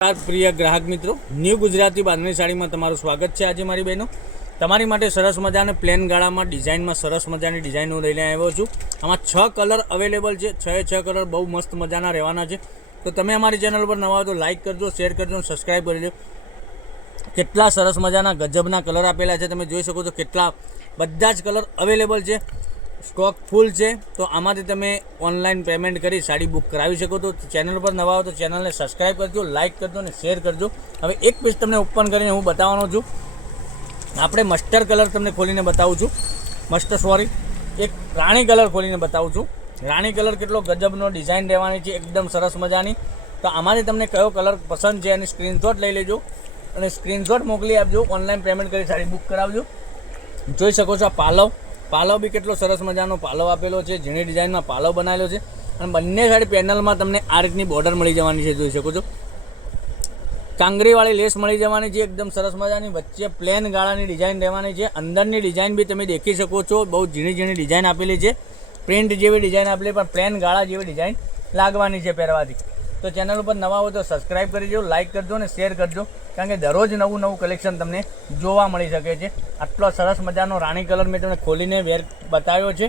પ્રિય ગ્રાહક મિત્રો, ન્યૂ ગુજરાતી બાંધણી સાડીમાં તમારું સ્વાગત છે। આજે મારી બહેનો તમારી માટે સરસ મજાના પ્લેન ગાળામાં ડિઝાઇનમાં સરસ મજાની ડિઝાઇનો લઈને આવ્યો છું। આમાં 6 કલર અવેલેબલ છે। 6 કલર બહુ મસ્ત મજાના રહેવાના છે। તો તમે અમારી ચેનલ પર નવા હો તો લાઇક કરજો, શેર કરજો, સબસ્ક્રાઈબ કરી લો। કેટલા સરસ મજાના ગજબના કલર આપેલા છે, તમે જોઈ શકો છો। કેટલા બધા જ કલર અવેલેબલ છે, સ્ટોક ફૂલ છે। તો આમાંથી તમે ઓનલાઈન પેમેન્ટ કરી સાડી બુક કરાવી શકો। તો ચેનલ પર નવા હો તો ચેનલને સબસ્ક્રાઈબ કરજો, લાઇક કરજો અને શેર કરજો। હવે એક પીસ તમને ઓપન કરીને હું બતાવવાનો છું। આપણે મસ્ટર્ડ કલર તમને ખોલીને બતાવું છું। એક રાણી કલર ખોલીને બતાવું છું। રાણી કલર કેટલો ગજબનો ડિઝાઇન રહેવાની છે, એકદમ સરસ મજાની। તો આમાંથી તમને કયો કલર પસંદ છે એની સ્ક્રીનશોટ લઈ લેજો અને સ્ક્રીનશોટ મોકલી આપજો। ઓનલાઈન પેમેન્ટ કરી સાડી બુક કરાવજો। જોઈ શકો છો આ પાલવ બી કેટલો સરસ મજાનો પાલવ આપેલો છે, ઝીણી ડિઝાઇનમાં પાલવ બનાવેલો છે અને બંને સાઈડ પેનલમાં તમને આ રીતની બોર્ડર મળી જવાની છે। જોઈ શકો છો કાંગરીવાળી લેસ મળી જવાની છે, એકદમ સરસ મજાની। વચ્ચે પ્લેન ગાળાની ડિઝાઇન રહેવાની છે। અંદરની ડિઝાઇન બી તમે દેખી શકો છો, બહુ ઝીણી ડિઝાઇન આપેલી છે। પ્રિન્ટ જેવી ડિઝાઇન આપેલી, પણ પ્લેન ગાળા જેવી ડિઝાઇન લાગવાની છે પહેરવાથી। તો ચેનલ ઉપર નવા હોય તો સબસ્ક્રાઈબ કરી દો, લાઇક કરજો અને શેર કરજો, કારણ કે દરરોજ નવું કલેક્શન તમને જોવા મળી શકે છે। આટલો સરસ મજાનો રાણી કલર મેં તમને ખોલીને વેર બતાવ્યો છે।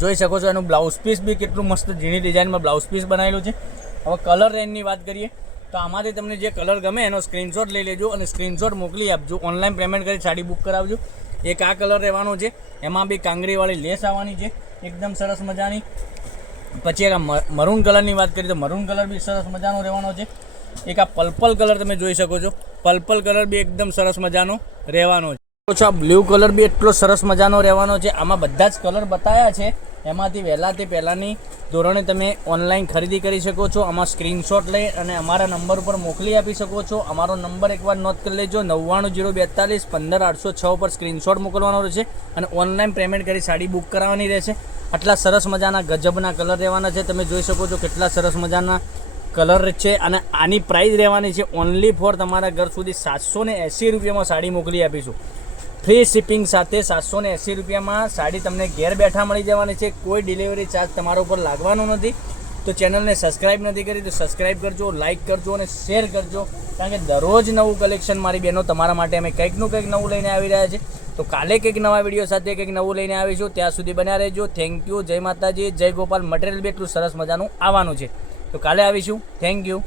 જોઈ શકો છો એનું બ્લાઉઝ પીસ બી કેટલું મસ્ત ઝીણી ડિઝાઇનમાં બ્લાઉઝ પીસ બનાવેલું છે। હવે કલર રેન્જની વાત કરીએ તો આમાંથી તમને જે કલર ગમે એનો સ્ક્રીનશોટ લઈ લેજો અને સ્ક્રીનશોટ મોકલી આપજો। ઓનલાઈન પેમેન્ટ કરી સાડી બુક કરાવજો। એક આ કલર રહેવાનો છે, એમાં બી કાંગરીવાળી લેસ આવવાની છે, એકદમ સરસ મજાની। પછી એક મરૂન કલરની વાત કરીએ તો મરૂન કલર બી સરસ મજાનો રહેવાનો છે। એક આ પર્પલ કલર તમે જોઈ શકો છો, પર્પલ કલર બી એકદમ સરસ મજાનો રહેવાનો છે। આ બ્લુ કલર બી એટલો સરસ મજાનો રહેવાનો છે। આમાં બધા જ કલર બતાવ્યા છે, એમાંથી વહેલા તે પહેલાંની ધોરણે તમે ઓનલાઈન ખરીદી કરી શકો છો। આમાં સ્ક્રીનશોટ લઈ અને અમારા નંબર ઉપર મોકલી આપી શકો છો। અમારો નંબર એકવાર નોટ કરી લેજો, 9902415806 પર સ્ક્રીનશોટ મોકલવાનો રહેશે અને ઓનલાઈન પેમેન્ટ કરી સાડી બુક કરાવવાની રહેશે। આટલા સરસ મજાના ગજબના કલર રહેવાના છે, તમે જોઈ શકો છો કેટલા સરસ મજાના કલર છે। અને આની પ્રાઇસ રહેવાની છે ઓનલી ફોર તમારા ઘર સુધી 780 રૂપિયામાં સાડી મોકલી આપીશું। ફ્રી શિપિંગ સાથે 780 રૂપિયામાં સાડી તમને ઘેર બેઠા મળી જવાની છે। કોઈ ડિલિવરી ચાર્જ તમારા ઉપર લાગવાનો નથી। તો ચેનલને સબસ્ક્રાઈબ નથી કરી તો સબસ્ક્રાઈબ કરજો, લાઇક કરજો અને શેર કરજો, કારણ કે દરરોજ નવું કલેક્શન મારી બહેનો તમારા માટે અમે કંઈકનું કંઈક નવું લઈને આવી રહ્યા છે। તો કાલે કંઈક નવા વિડીયો સાથે કંઈક નવું લઈને આવીશું। ત્યાં સુધી બન્યા રહેજો। થેન્ક યુ, જય માતાજી, જય ગોપાલ। મટીરિયલ બી એટલું સરસ મજાનું આવવાનું છે, તો કાલે આવીશું। Thank you.